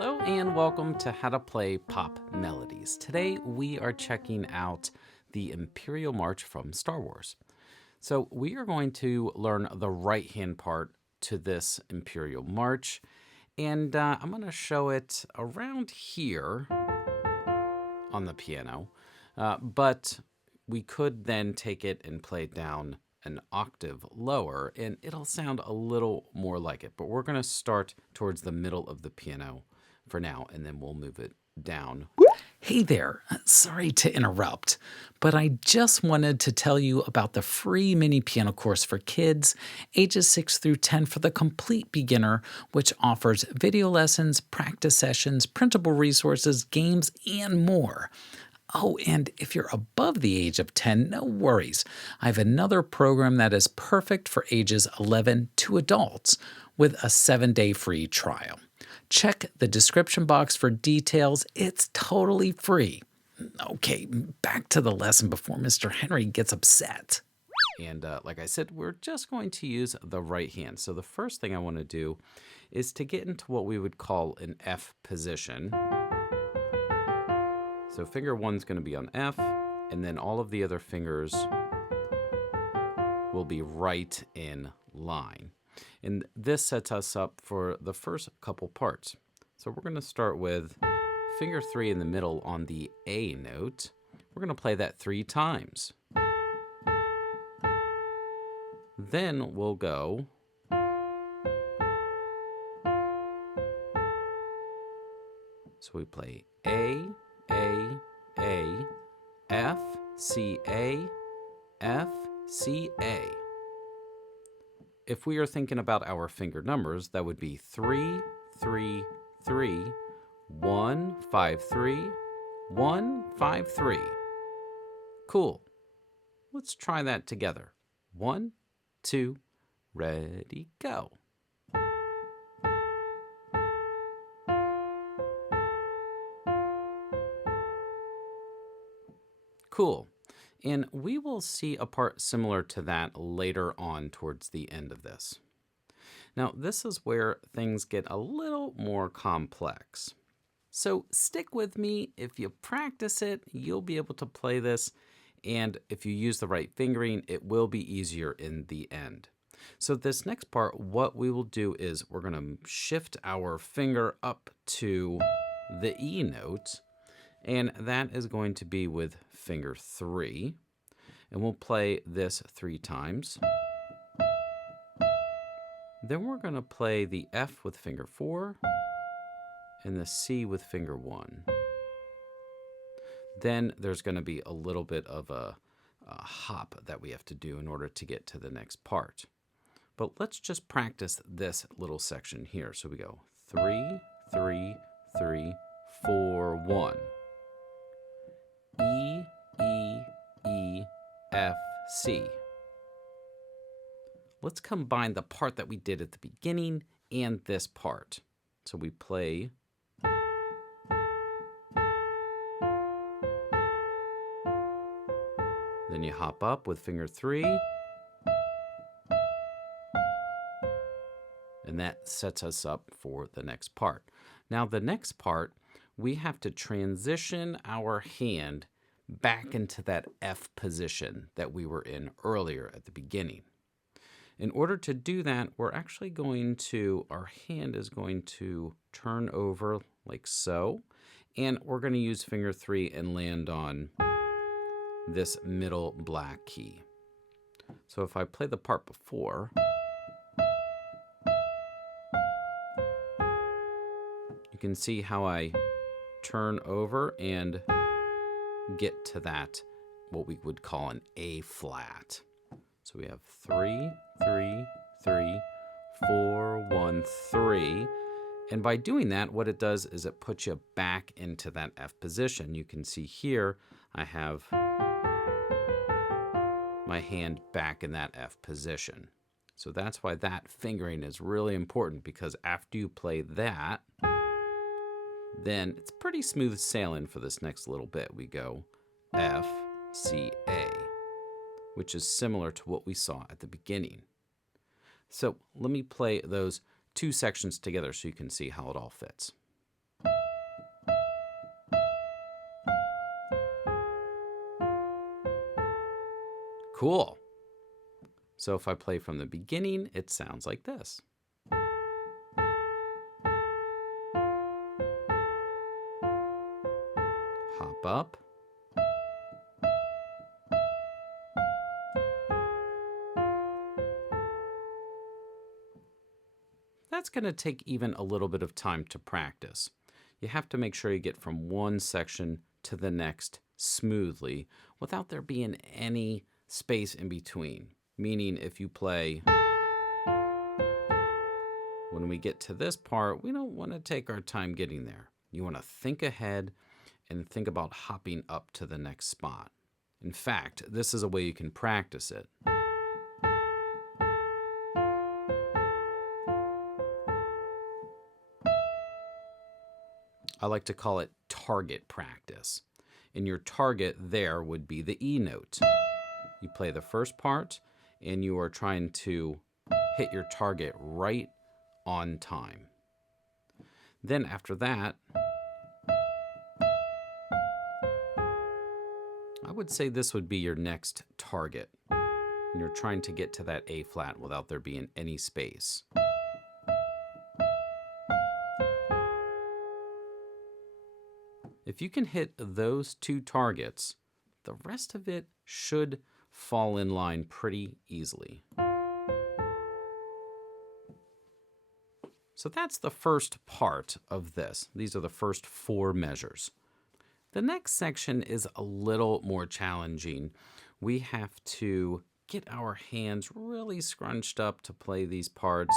Hello and welcome to How to Play Pop Melodies. Today we are checking out the Imperial March from Star Wars. So we are going to learn the right hand part to this Imperial March, and I'm going to show it around here on the piano, but we could then take it and play it down an octave lower and it'll sound a little more like it. But we're going to start towards the middle of the piano for now, and then we'll move it down. Hey there, sorry to interrupt, but I just wanted to tell you about the free mini piano course for kids ages 6 through 10 for the complete beginner, which offers video lessons, practice sessions, printable resources, games, and more. Oh, and if you're above the age of 10, no worries. I have another program that is perfect for ages 11 to adults with a 7-day free trial. Check the description box for details. It's totally free. Okay, back to the lesson before Mr. Henry gets upset. And like I said, we're just going to use the right hand. So the first thing I want to do is to get into what we would call an F position. So finger 1's going to be on F, and then all of the other fingers will be right in line. And this sets us up for the first couple parts. So we're going to start with finger 3 in the middle on the A note. We're going to play that 3 times. Then we'll go so we play A, F, C, A, F, C, A. If we are thinking about our finger numbers, that would be 3, 3, 3, 1, 5, 3, 1, 5, 3. Cool. Let's try that together. 1, 2, ready, go. Cool. And we will see a part similar to that later on towards the end of this. Now, this is where things get a little more complex. So stick with me. If you practice it, you'll be able to play this. And if you use the right fingering, it will be easier in the end. So this next part, what we will do is we're going to shift our finger up to the E note. And that is going to be with finger 3. And we'll play this 3 times. Then we're going to play the F with finger 4 and the C with finger 1. Then there's going to be a little bit of a hop that we have to do in order to get to the next part. But let's just practice this little section here. So we go 3, 3, 3, 4, 1. E, E, E, F, C. Let's combine the part that we did at the beginning and this part. So we play then you hop up with finger 3, and that sets us up for the next part. Now the next part, we have to transition our hand back into that F position that we were in earlier at the beginning. In order to do that, we're actually going to, our hand is going to turn over like so, and we're going to use finger 3 and land on this middle black key. So if I play the part before, you can see how I turn over and get to that, what we would call an A flat. So we have 3, 3, 3, 4, 1, 3. And by doing that, what it does is it puts you back into that F position. You can see here, I have my hand back in that F position. So that's why that fingering is really important, because after you play that, then it's pretty smooth sailing for this next little bit. We go F, C, A, which is similar to what we saw at the beginning. So let me play those 2 sections together so you can see how it all fits. Cool. So if I play from the beginning, it sounds like this. Hop up. That's going to take even a little bit of time to practice. You have to make sure you get from one section to the next smoothly without there being any space in between. Meaning if you play, when we get to this part, we don't want to take our time getting there. You want to think ahead and think about hopping up to the next spot. In fact, this is a way you can practice it. I like to call it target practice. And your target there would be the E note. You play the first part, and you are trying to hit your target right on time. Then after that, I would say this would be your next target. And you're trying to get to that A flat without there being any space. If you can hit those two targets, the rest of it should fall in line pretty easily. So that's the first part of this. These are the first 4 measures. The next section is a little more challenging. We have to get our hands really scrunched up to play these parts.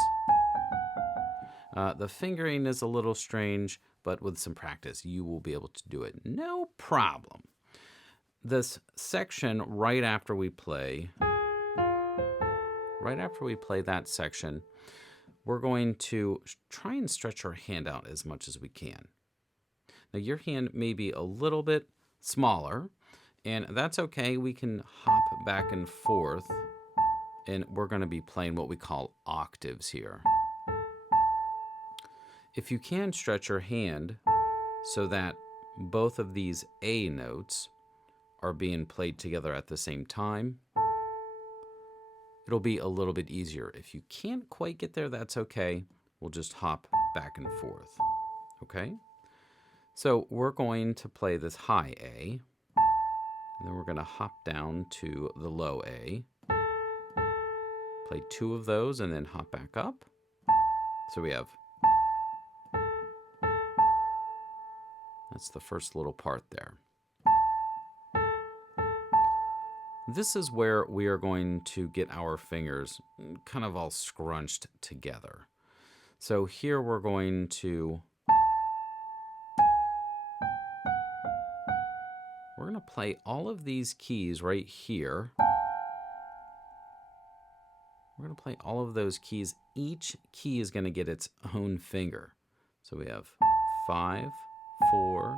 The fingering is a little strange, but with some practice, you will be able to do it. No problem. This section right after we play that section, we're going to try and stretch our hand out as much as we can. Now your hand may be a little bit smaller, and that's okay. We can hop back and forth, and we're going to be playing what we call octaves here. If you can stretch your hand so that both of these A notes are being played together at the same time, it'll be a little bit easier. If you can't quite get there, that's okay. We'll just hop back and forth, okay? So we're going to play this high A, and then we're going to hop down to the low A, play 2 of those, and then hop back up. So we have, that's the first little part there. This is where we are going to get our fingers kind of all scrunched together. So here we're going to play all of these keys right here. We're going to play all of those keys. Each key is going to get its own finger. So we have 5, 4,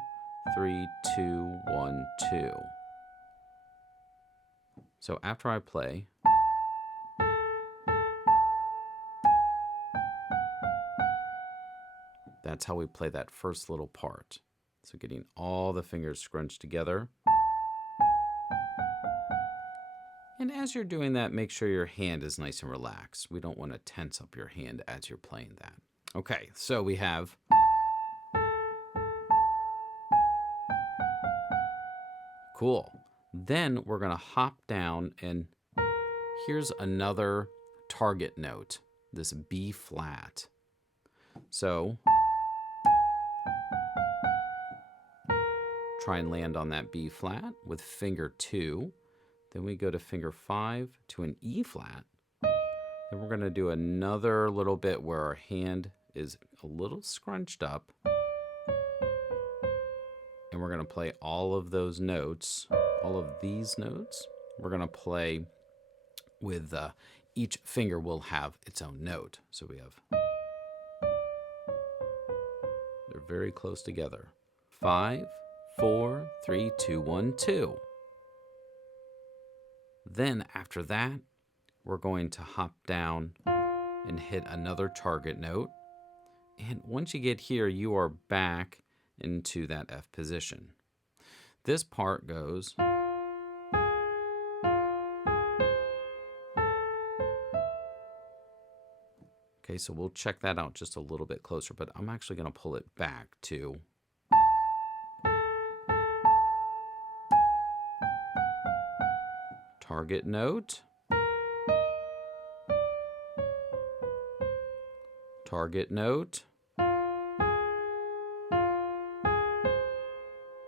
3, 2, 1, 2. So after I play, that's how we play that first little part. So getting all the fingers scrunched together. And as you're doing that, make sure your hand is nice and relaxed. We don't want to tense up your hand as you're playing that. Okay, so we have cool. Then we're going to hop down, and here's another target note, this B flat. So try and land on that B flat with finger 2. Then we go to finger 5 to an E flat. Then we're going to do another little bit where our hand is a little scrunched up. And we're going to play all of those notes, all of these notes. We're going to play with each finger will have its own note. So we have, they're very close together. 5, 4, 3, 2, 1, 2. Then after that, we're going to hop down and hit another target note. And once you get here, you are back into that F position. This part goes, Okay, so we'll check that out just a little bit closer, but I'm actually going to pull it back to target note, target note.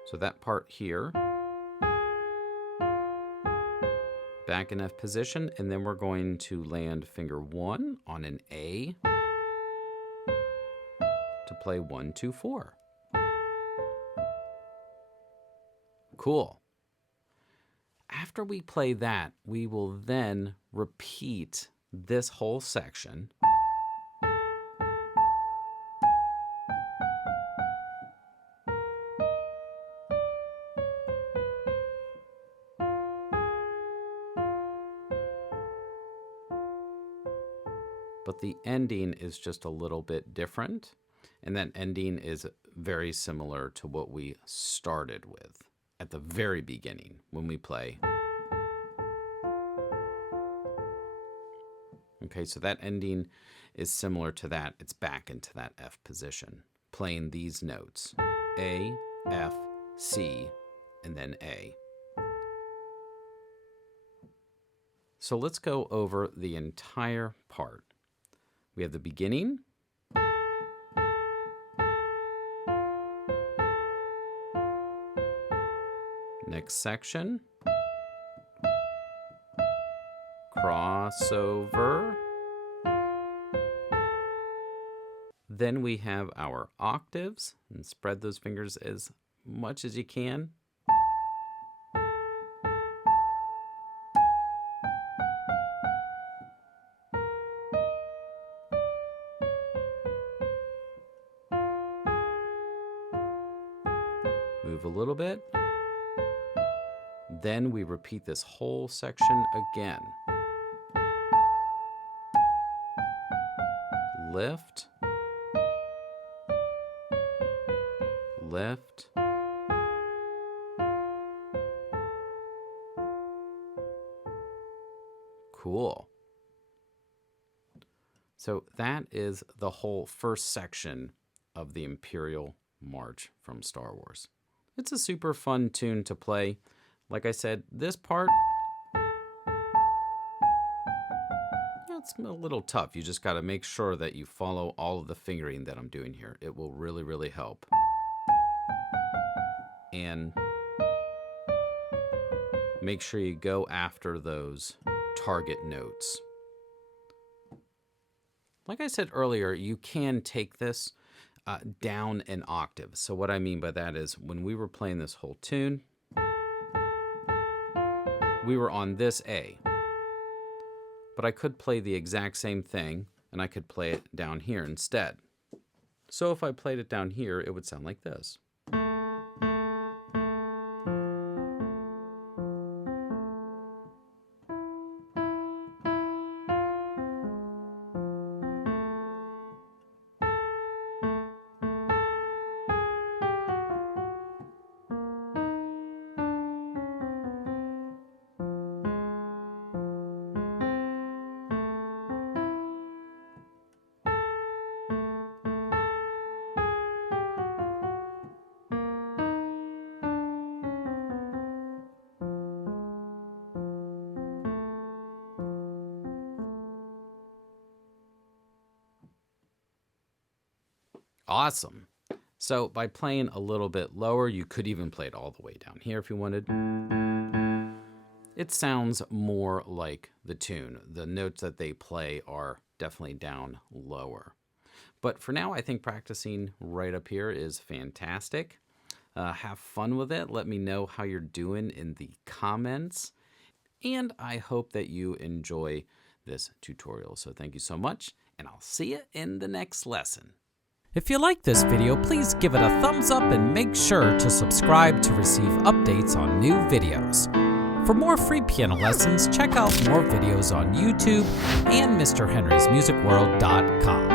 So that part here, back in F position, and then we're going to land finger 1 on an A to play 1, 2, 4. Cool. After we play that, we will then repeat this whole section. But the ending is just a little bit different. And that ending is very similar to what we started with at the very beginning when we play. Okay, so that ending is similar to that. It's back into that F position, playing these notes, A, F, C, and then A. So let's go over the entire part. We have the beginning, next section, crossover, then we have our octaves, and spread those fingers as much as you can. Move a little bit. Then we repeat this whole section again. Lift, lift, cool. So that is the whole first section of the Imperial March from Star Wars. It's a super fun tune to play. Like I said, this part, it's a little tough. You just got to make sure that you follow all of the fingering that I'm doing here. It will really, really help. And make sure you go after those target notes. Like I said earlier, you can take this down an octave. So what I mean by that is when we were playing this whole tune, we were on this A. But I could play the exact same thing, and I could play it down here instead. So if I played it down here, it would sound like this. Awesome. So by playing a little bit lower, you could even play it all the way down here if you wanted. It sounds more like the tune. The notes that they play are definitely down lower. But for now, I think practicing right up here is fantastic. Have fun with it. Let me know how you're doing in the comments. And I hope that you enjoy this tutorial. So thank you so much, and I'll see you in the next lesson. If you like this video, please give it a thumbs up and make sure to subscribe to receive updates on new videos. For more free piano lessons, check out more videos on YouTube and MrHenrysMusicWorld.com.